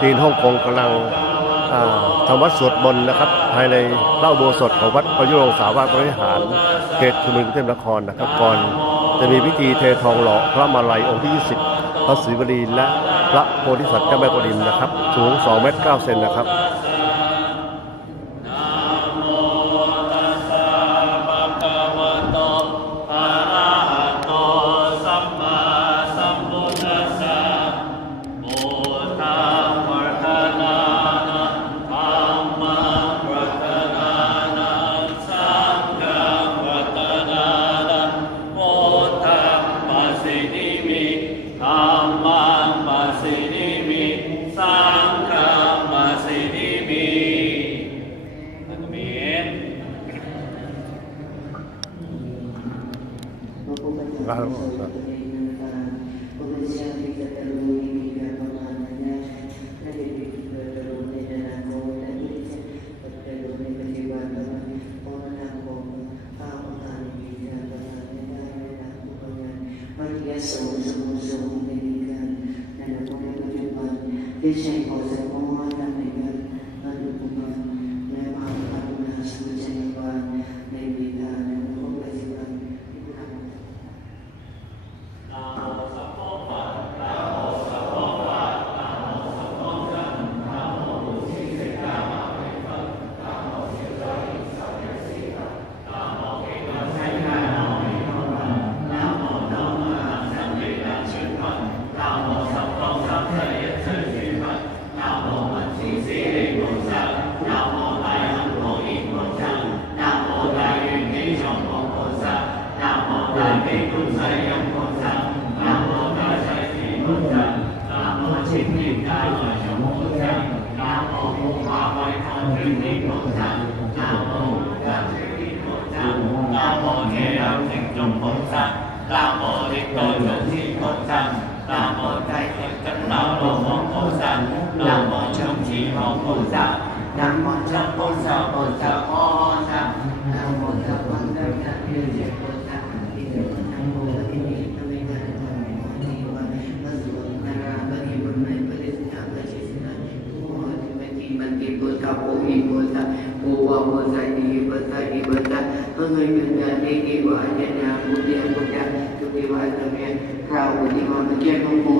จีนฮ่องกงกำลังทำวัดสวดบนนะครับ ภายในเล่าโบสถของวัดประยุรงสาวาบริหารเขตชุมนุมเทพนครนะครับก่อนจะมีพิธีเททองหล่อพระมาลัยองค์ที่ 20 พระศิวลีและพระโพธิสัตว์เจ้าแม่กดิมนะครับ สูง 2 เมตร 9 เซนนะครับ So so so many American, and a whatever you are, which I was phong sanh nam mô thiên tôn chủ thiên phong sanh nam mô đại thiên chấn lão đồ mong cô sanh nam mô chúng chỉ mong cô sanh nam mô chấp cô sanh cô sanh ô sanh nam mô chấp quan tâm sanh như diệt cô sanh Hãy subscribe cho kênh Ghiền Mì Gõ Để không bỏ lỡ những video hấp dẫn မင်္ဂယုဏနေကေဝအညနာမူတေဘုရားသူတိဝါသမယခါဝတိဝမကျေဘုံ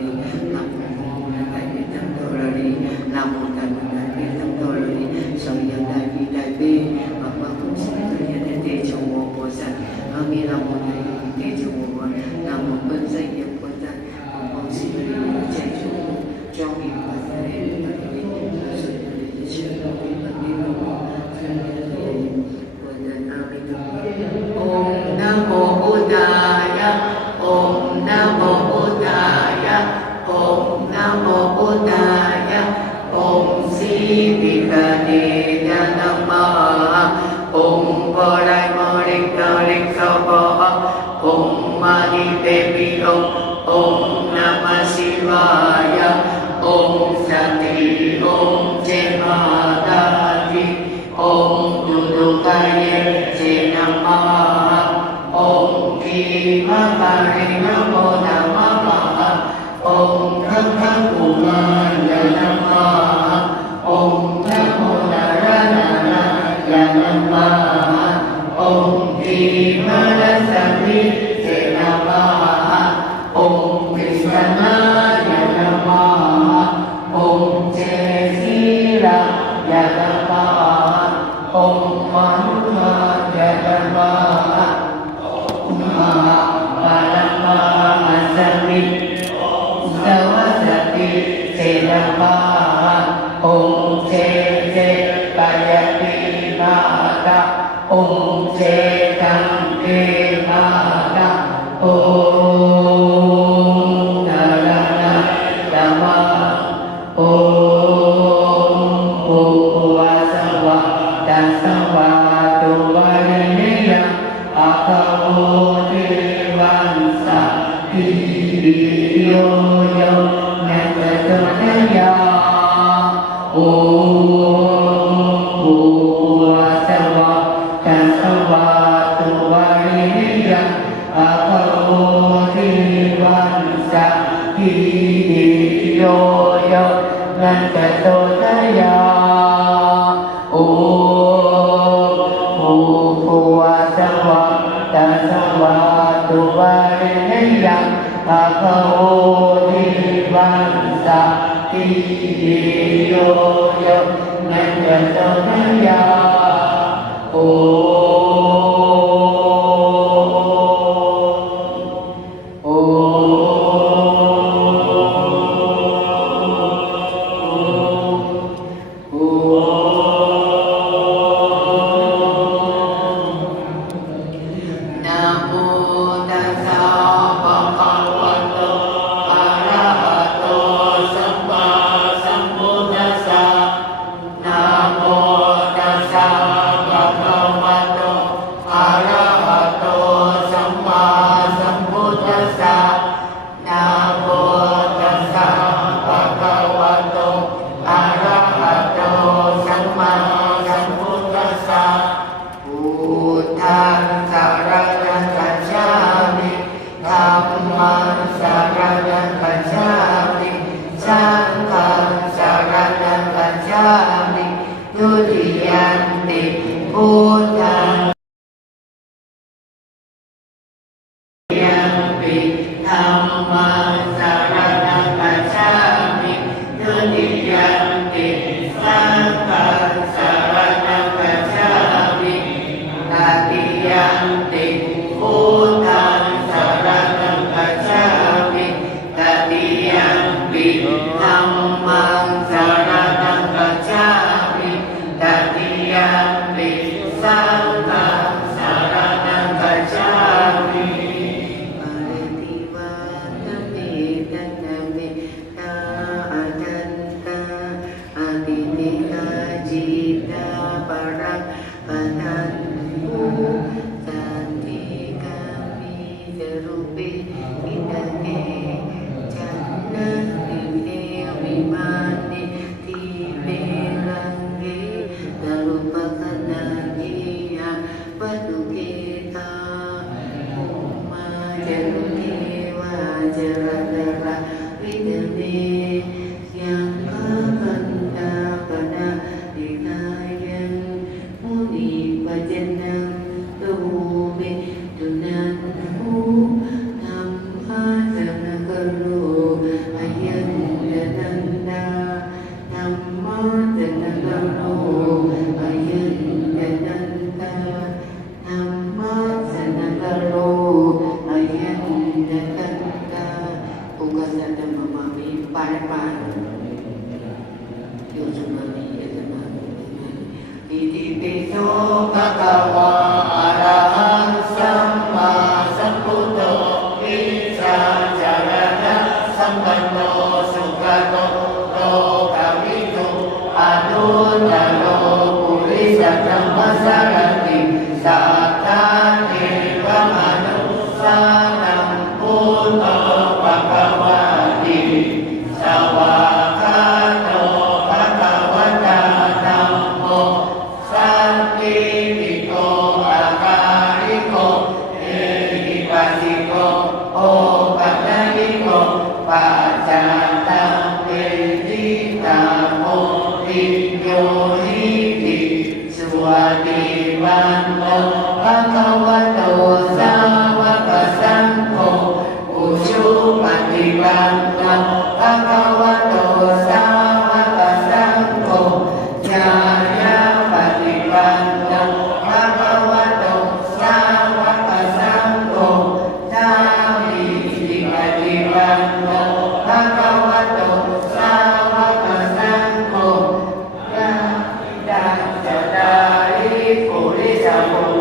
đi, lòng mong là tại vì tâm đồ là đi, lòng ในะโมนามะปะองค์พระพุทธมา Hallelujah. Amen. casa. more than know.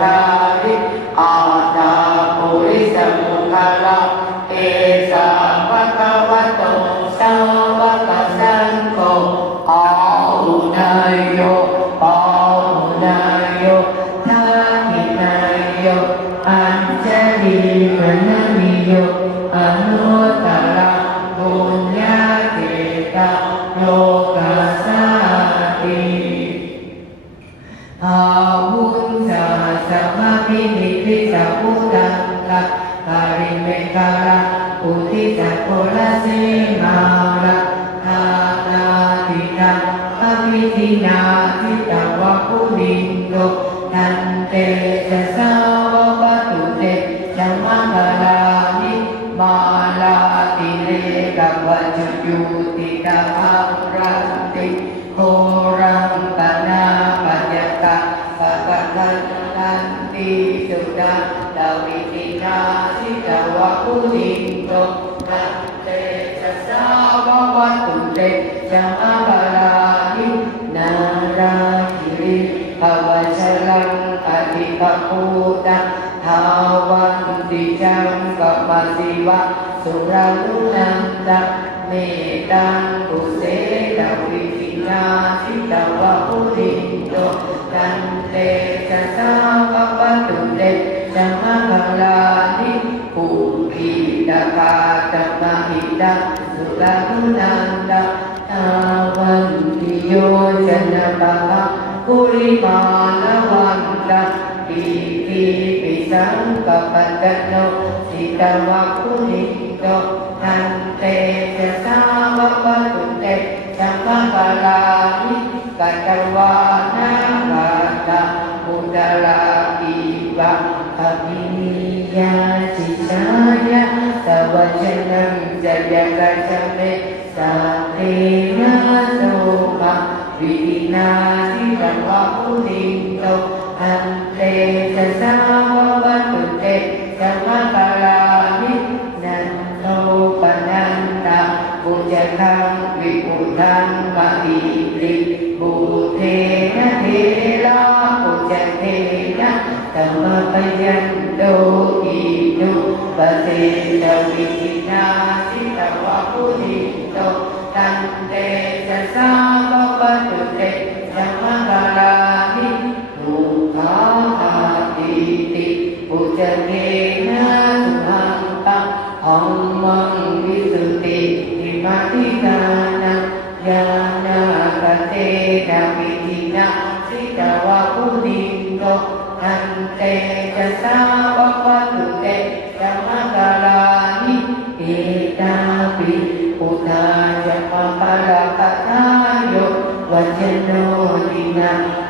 Tuhan. อาวุธสาสมาธินิพิสาพุทังละกาลิเมกาลาอุทิสโพลสิมาละทานาติตาอภิทินาทิตาวะปุรินโกทันเตจะสาวปตุเตจัมมังคลานิมาลาติเลกัปะจุจุติตาภังรันติโค นทันติสุดาดาวิตินาสิตาวะปุรินโกทันเตจะสาวปตุเตจัมมังคลานินาราคิริภวชรังอธิปปูตังทาวันติจังกัปปะสิวะสุราลุนันตะเมตังกุเสตวิทินาสิตาวะปุรินโต ตันเตจะสาวะปะตุเตจัมมะคลานิปุกิตาคาตัมมะหิตาสุราลุนันตะทาวันติโยชนะปะปะปุริมาลวันตะอิติปิสังกัปปัตตโนสิตาวะปุริโตทันเตจะสาวะปะตุเตจัมมะคลานิกัตตวา Bồ Tát Ma Di Bồ Tát นะธัมมะปยันโตอินุปะเทตวิ นา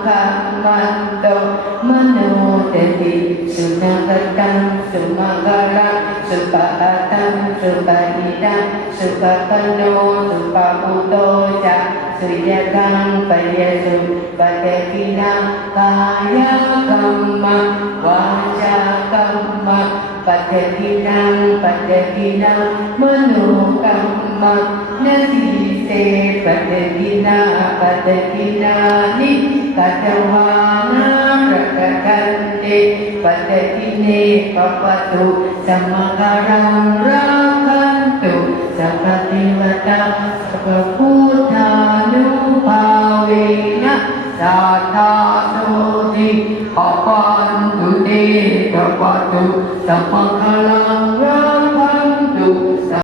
Kamakanto Mano Devi Sunagatam Sumagaram Supahatam Supahitam Supapano Supaputo Cha Suyakam Payasu Patekina Kaya Kamma Vaja Kamma Patekinam Patekinam Mano Kamma Nasi Se Patekina Patekina Nitya ตจวานาระกะกันเตปัจจิเนปะปตุสัมมาการังราคันตุสัพพติวตังสัพพุทธานุภาเวนะสัทธโสติปปันตุเตปะปตุสัมมาการังรา